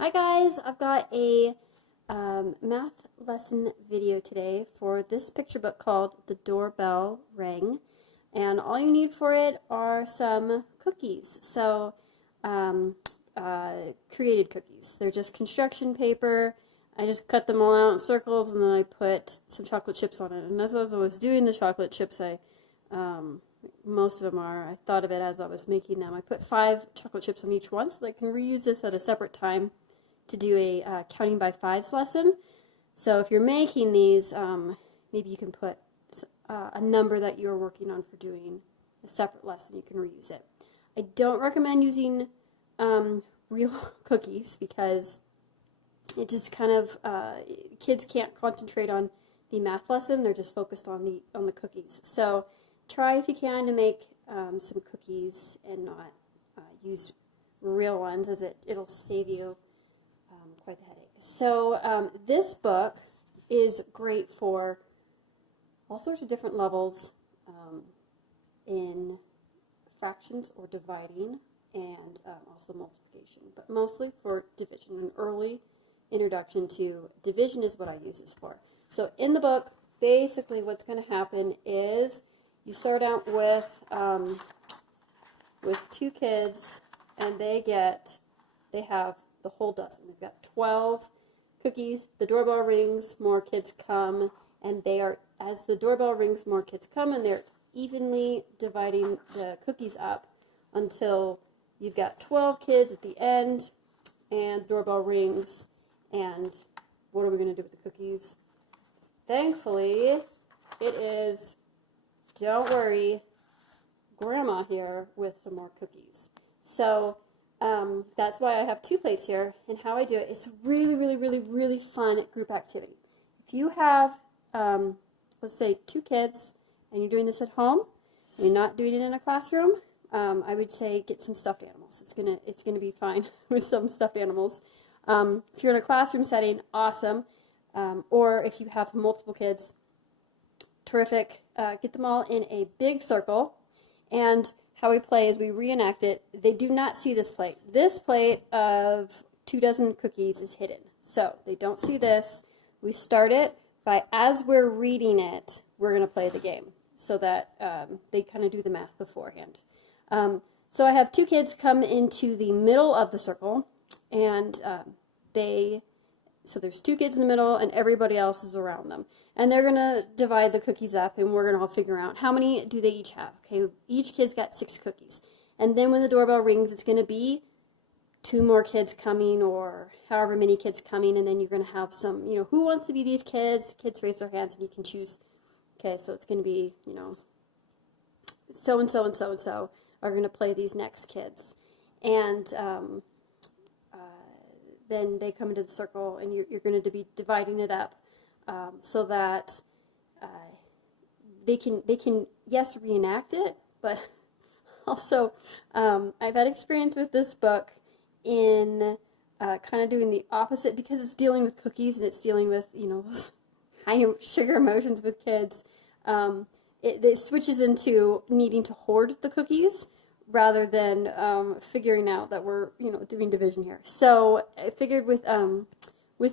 Hi guys, I've got a math lesson video today for this picture book called The Doorbell Rang, and all you need for it are some cookies. So created cookies. They're just construction paper. I just cut them all out in circles and then I put some chocolate chips on it. And as I was doing the chocolate chips, most of them are, I thought of it as I was making them. I put 5 chocolate chips on each one so that I can reuse this at a separate time to do a counting by fives lesson. So if you're making these, maybe you can put a number that you're working on for doing a separate lesson. You can reuse it. I don't recommend using real cookies because it just kind of, kids can't concentrate on the math lesson. They're just focused on the cookies. So try if you can to make some cookies and not use real ones, as it'll save you quite the headache. So this book is great for all sorts of different levels in fractions or dividing, and also multiplication, but mostly for division. An early introduction to division is what I use this for. So in the book, basically what's going to happen is you start out with 2 kids, and they have the whole dozen. They've got 12 cookies. The doorbell rings, more kids come, and as the doorbell rings, more kids come, and they're evenly dividing the cookies up until you've got 12 kids at the end, and the doorbell rings, and what are we going to do with the cookies? Thankfully, it is, don't worry, Grandma here with some more cookies. So that's why I have 2 plates here, and how I do it, it's a really, really, really, really fun group activity. If you have, let's say, 2 kids, and you're doing this at home, and you're not doing it in a classroom, I would say get some stuffed animals. It's gonna be fine with some stuffed animals. If you're in a classroom setting, awesome. Or if you have multiple kids, terrific. Get them all in a big circle, and how we play is we reenact it. They do not see this plate. This plate of 2 dozen cookies is hidden, so they don't see this. We start it by, as we're reading it, we're going to play the game, so that they kind of do the math beforehand. So I have 2 kids come into the middle of the circle, and so there's 2 kids in the middle, and everybody else is around them. And they're going to divide the cookies up, and we're going to all figure out how many do they each have. Okay, each kid's got 6 cookies. And then when the doorbell rings, it's going to be 2 more kids coming, or however many kids coming, and then you're going to have some, who wants to be these kids? The kids raise their hands, and you can choose. Okay, so it's going to be, so-and-so and so-and-so are going to play these next kids. And then they come into the circle, and you're going to be dividing it up so that they can yes, reenact it, but also I've had experience with this book in kind of doing the opposite, because it's dealing with cookies and it's dealing with high sugar emotions with kids. It switches into needing to hoard the cookies rather than figuring out that we're doing division here. So I figured with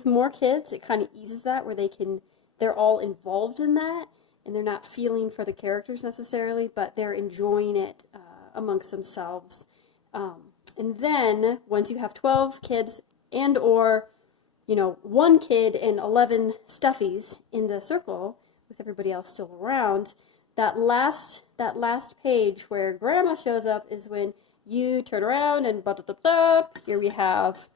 more kids, it kind of eases that, where they're all involved in that, and they're not feeling for the characters necessarily, but they're enjoying it amongst themselves. And then once you have 12 kids and or 1 kid and 11 stuffies in the circle with everybody else still around, that last page where Grandma shows up is when you turn around and here we have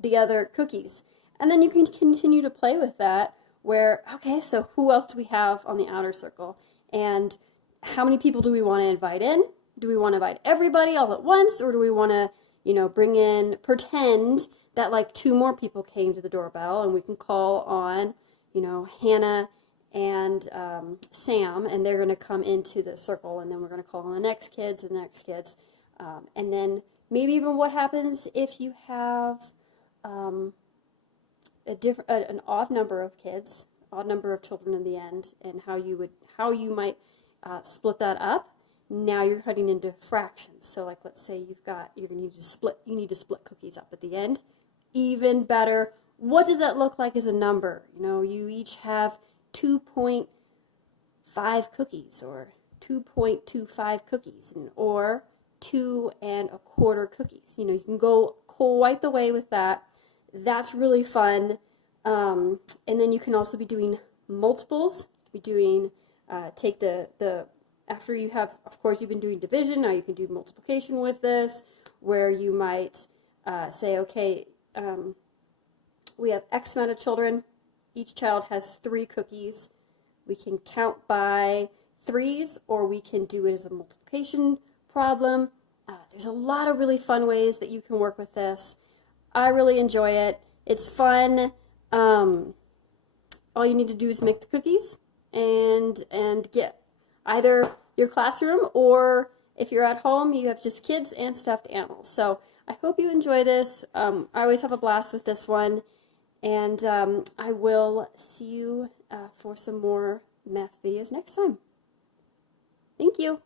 the other cookies. And then you can continue to play with that, where, okay, so who else do we have on the outer circle? And how many people do we want to invite in? Do we want to invite everybody all at once, or do we want to, pretend that like 2 more people came to the doorbell, and we can call on, Hannah and Sam, and they're going to come into the circle, and then we're going to call on the next kids and the next kids. And then maybe even what happens if you have an odd number of kids, odd number of children in the end, and how you might split that up Now you're cutting into fractions. So like let's say you're going to need to split cookies up at the end. Even better, what does that look like as a number? You know, you each have 2.5 cookies or 2.25 cookies or 2 1/4 cookies. You know, you can go quite the way with that. That's really fun. And then you can also be doing multiples. Be doing take the after you have, of course, you've been doing division. Now you can do multiplication with this, where you might say, okay, we have X amount of children. Each child has 3 cookies. We can count by 3s, or we can do it as a multiplication problem. There's a lot of really fun ways that you can work with this. I really enjoy it. It's fun. All you need to do is make the cookies and get either your classroom, or if you're at home, you have just kids and stuffed animals. So I hope you enjoy this. I always have a blast with this one, and I will see you for some more math videos next time. Thank you.